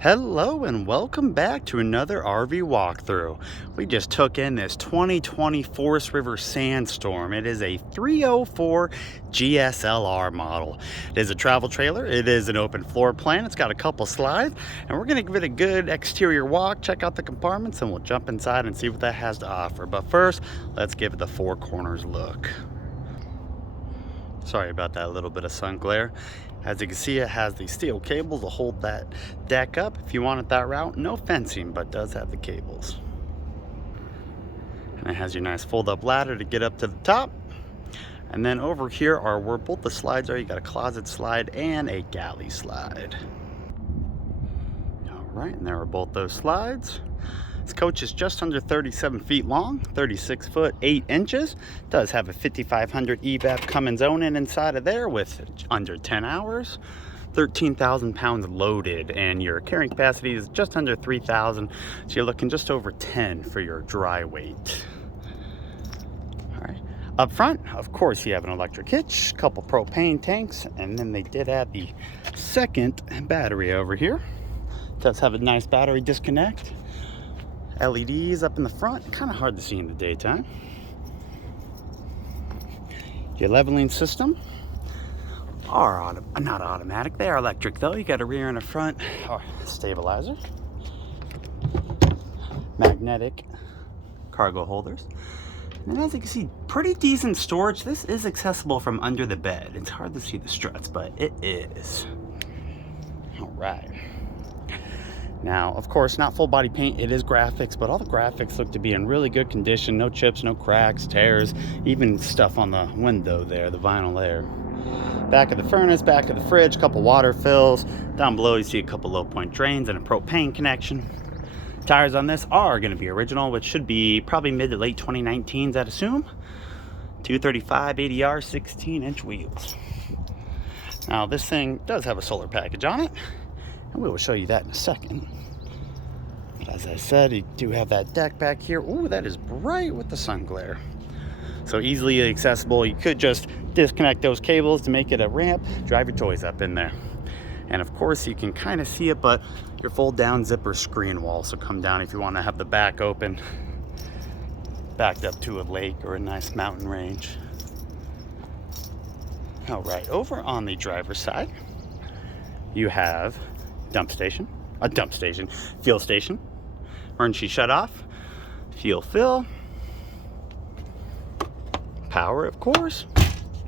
Hello and welcome back to another RV walkthrough. We just took in this 2020 Forest River Sandstorm. It is a 304 GSLR model. It is a travel trailer. It is an open floor plan. It's got a couple slides, and we're gonna give it a good exterior walk, check out the compartments, and we'll jump inside and see what that has to offer. But first, let's give it the four corners look. Sorry about that little bit of sun glare. As you can see, it has the steel cable to hold that deck up if you want it that route. No fencing, but does have the cables. And it has your nice fold-up ladder to get up to the top. And then over here are where both the slides are. You got a closet slide and a galley slide. All right, and there are both those slides. This coach is just under 37 feet long, 36 foot 8 inches. Does have a 5500 EVAP Cummins Onan inside of there with under 10 hours. 13,000 pounds loaded, and your carrying capacity is just under 3,000. So you're looking just over 10 for your dry weight. All right. Up front, of course, you have an electric hitch, couple propane tanks, and then they did add the second battery over here. It does have a nice battery disconnect. LEDs up in the front, kind of hard to see in the daytime. Your leveling system are not automatic, they are electric though. You got a rear and a front stabilizer, magnetic cargo holders, and as you can see, pretty decent storage. This is accessible from under the bed. It's hard to see the struts, but it is. All right. Now, of course, not full body paint, it is graphics, but all the graphics look to be in really good condition. No chips, no cracks, tears, even stuff on the window there, the vinyl there. Back of the furnace, back of the fridge, couple water fills. Down below you see a couple low point drains and a propane connection. Tires on this are going to be original, which should be probably mid to late 2019s, I'd assume. 235 ADR 16-inch wheels. Now, this thing does have a solar package on it, and we will show you that in a second. But as I said, you do have that deck back here. Ooh, that is bright with the sun glare. So easily accessible. You could just disconnect those cables to make it a ramp, drive your toys up in there. And of course, you can kind of see it, but your fold down zipper screen will also come down if you want to have the back open, backed up to a lake or a nice mountain range. All right, over on the driver's side, you have fuel station, emergency shut off, fuel fill, power, of course.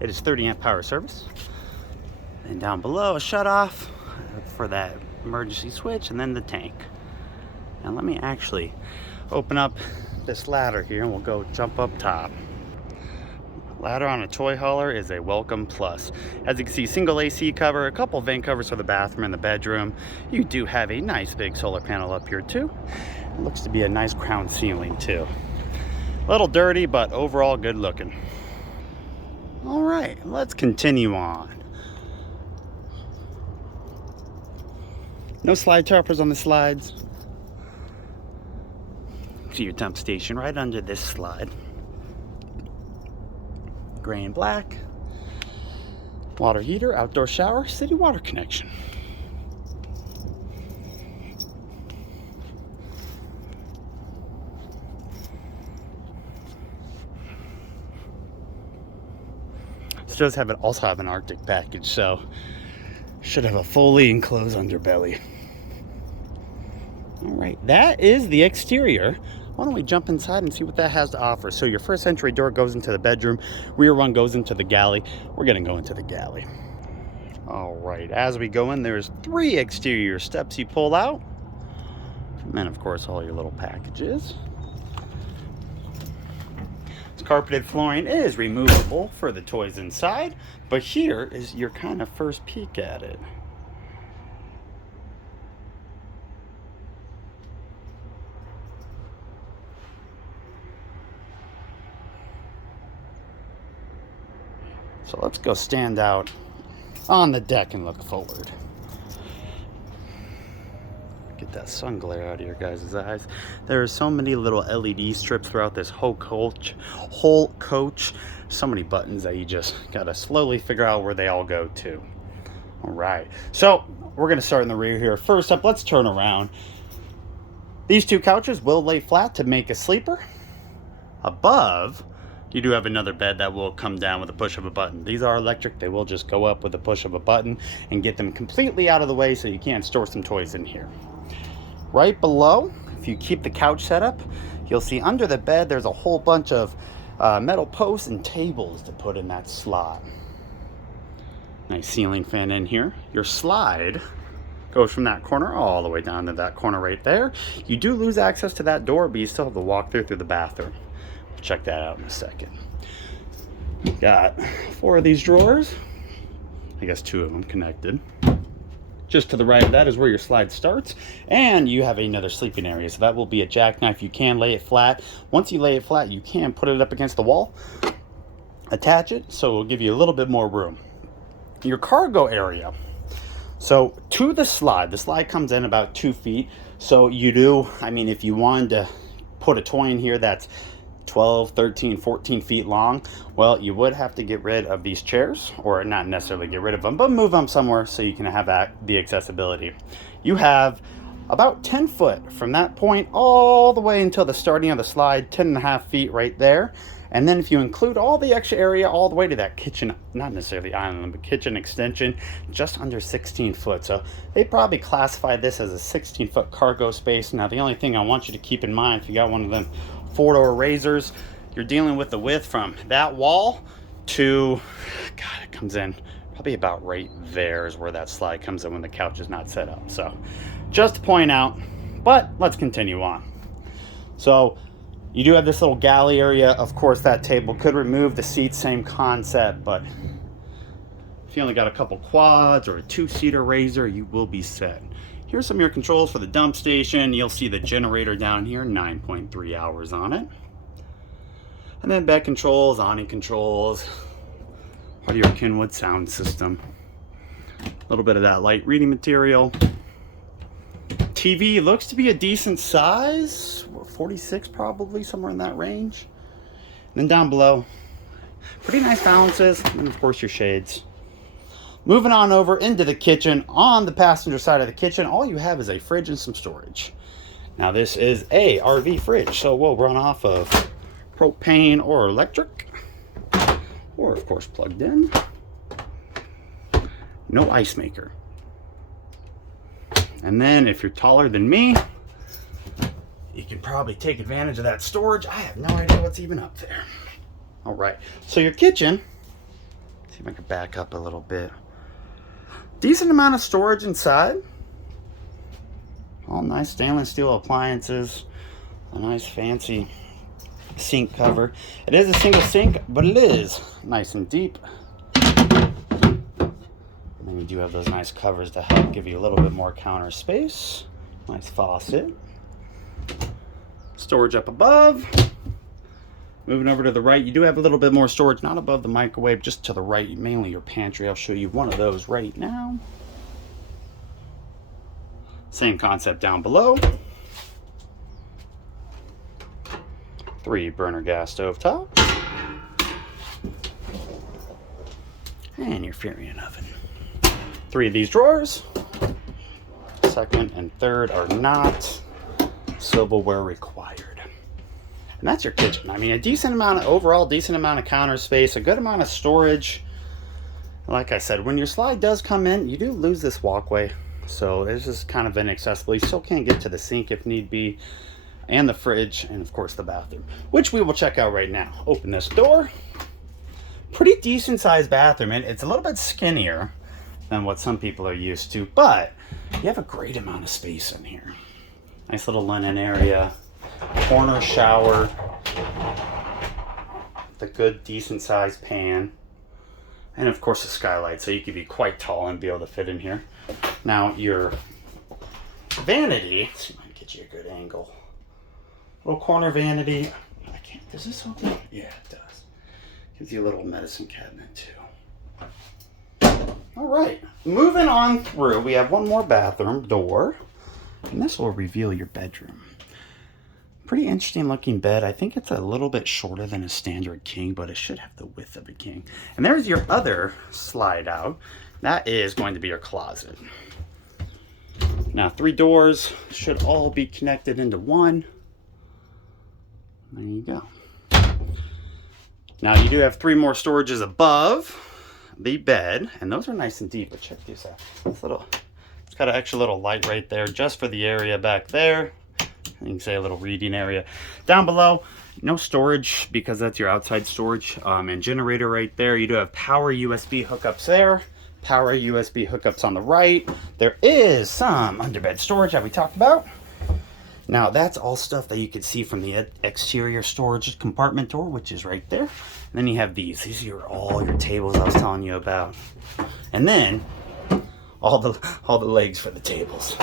It is 30 amp power service. And down below, a shut off for that emergency switch, and then the tank. Now let me actually open up this ladder here and we'll go jump up top. Ladder on a toy hauler is a welcome plus. As you can see, single AC cover, a couple vent covers for the bathroom and the bedroom. You do have a nice big solar panel up here too. It looks to be a nice crown ceiling too. A little dirty, but overall good looking. All right, let's continue on. No slide toppers on the slides. See your dump station right under this slide. Gray and black, water heater, outdoor shower, city water connection. This does also have an Arctic package, so should have a fully enclosed underbelly. All right, that is the exterior. Why don't we jump inside and see what that has to offer? So your first entry door goes into the bedroom, rear one goes into the galley. We're gonna go into the galley. All right, as we go in, there's 3 exterior steps you pull out. And then of course, all your little packages. This carpeted flooring is removable for the toys inside, but here is your kind of first peek at it. So let's go stand out on the deck and look forward. Get that sun glare out of your guys' eyes. There are so many little LED strips throughout this whole coach. So many buttons that you just gotta slowly figure out where they all go to. All right, so we're gonna start in the rear here. First up, let's turn around. These two couches will lay flat to make a sleeper. Above, you do have another bed that will come down with a push of a button. These are electric. They will just go up with a push of a button and get them completely out of the way so you can't store some toys in here. Right below, if you keep the couch set up, you'll see under the bed there's a whole bunch of metal posts and tables to put in that slot. Nice ceiling fan in here. Your slide goes from that corner all the way down to that corner right there. You do lose access to that door, but you still have to walk through the bathroom. We'll check that out in a second. Got 4 of these drawers. I guess 2 of them connected. Just to the right of that is where your slide starts, and you have another sleeping area. So that will be a jackknife. You can lay it flat. Once you lay it flat, you can put it up against the wall, attach it, so it will give you a little bit more room. Your cargo area. So to the slide comes in about 2 feet. So you do, I mean, if you wanted to put a toy in here that's 12, 13, 14 feet long, well, you would have to get rid of these chairs, or not necessarily get rid of them, but move them somewhere so you can have the accessibility. You have about 10 foot from that point all the way until the starting of the slide, 10.5 feet right there. And then if you include all the extra area all the way to that kitchen, not necessarily island, but kitchen extension, just under 16 foot. So they probably classify this as a 16-foot cargo space. Now, the only thing I want you to keep in mind, if you got one of them 4-door razors, you're dealing with the width from that wall to, God, it comes in probably about right there is where that slide comes in when the couch is not set up. So just to point out, but let's continue on. So you do have this little galley area. Of course, that table could remove the seats, same concept, but if you only got a couple quads or a 2-seater razor, you will be set. Here's some of your controls for the dump station. You'll see the generator down here, 9.3 hours on it. And then bed controls, awning controls, part of your Kenwood sound system. A little bit of that light reading material. TV looks to be a decent size, 46 probably, somewhere in that range. And then down below, pretty nice balances, and of course your shades. Moving on over into the kitchen. On the passenger side of the kitchen, all you have is a fridge and some storage. Now this is a RV fridge, so we'll run off of propane or electric, or of course plugged in. No ice maker. And then if you're taller than me, you can probably take advantage of that storage. I have no idea what's even up there. All right, so your kitchen, see if I can back up a little bit. Decent amount of storage inside. All nice stainless steel appliances. A nice fancy sink cover. It is a single sink, but it is nice and deep. And you do have those nice covers to help give you a little bit more counter space. Nice faucet. Storage up above. Moving over to the right, you do have a little bit more storage, not above the microwave, just to the right, mainly your pantry. I'll show you one of those right now. Same concept down below. 3 burner gas stove top. And your Furion oven. 3 of these drawers. Second and third are not silverware required. And that's your kitchen. I mean, a decent amount of, overall decent amount of counter space, a good amount of storage. Like I said, when your slide does come in, you do lose this walkway. So it's just kind of inaccessible. You still can't get to the sink if need be, and the fridge, and of course the bathroom, which we will check out right now. Open this door. Pretty decent sized bathroom. It's a little bit skinnier than what some people are used to, but you have a great amount of space in here. Nice little linen area. Corner shower, the good decent sized pan, and of course a skylight, so you could be quite tall and be able to fit in here. Now your vanity, let's see if I can get you a good angle. Little corner vanity. I can't, does this open? Yeah, it does. Gives you a little medicine cabinet too. All right, moving on through, we have one more bathroom door, and this will reveal your bedroom. Pretty interesting looking bed. I think it's a little bit shorter than a standard king, but it should have the width of a king. And there's your other slide out. that is going to be your closet. Now 3 doors should all be connected into one. There you go. Now you do have 3 more storages above the bed, and those are nice and deep. But check these out. It's got an extra little light right there just for the area back there. You can say a little reading area. Down below, no storage because that's your outside storage, and generator right there. You do have power USB hookups there. Power USB hookups on the right. There is some underbed storage that we talked about. Now that's all stuff that you can see from the exterior storage compartment door, which is right there. And then you have these. These are all your tables I was telling you about. And then all the legs for the tables.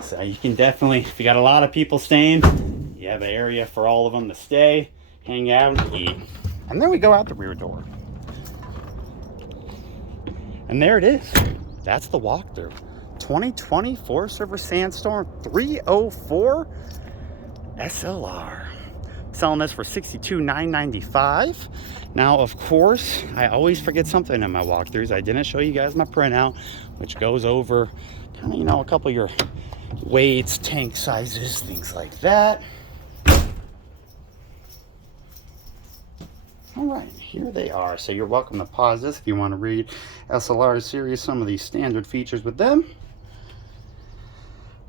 So you can definitely, if you got a lot of people staying, you have an area for all of them to stay, hang out, and eat. And then we go out the rear door. And there it is. That's the walkthrough. 2020 Forest River Sandstorm 304 SLR. Selling this for $62,995. Now, of course, I always forget something in my walkthroughs. I didn't show you guys my printout, which goes over kind of, you know, a couple of your weights, tank sizes, things like that. All right, here they are. So you're welcome to pause this if you want to read SLR series, some of these standard features with them.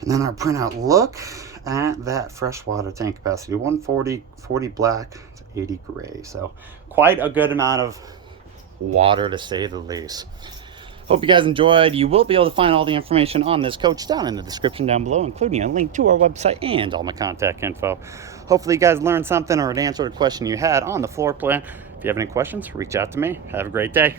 And then our printout look at that freshwater tank capacity, 140, 40 black, 80 gray. So quite a good amount of water, to say the least. Hope you guys enjoyed. You will be able to find all the information on this coach down in the description down below, including a link to our website and all my contact info. Hopefully you guys learned something or it answered a question you had on the floor plan. If you have any questions, reach out to me. Have a great day.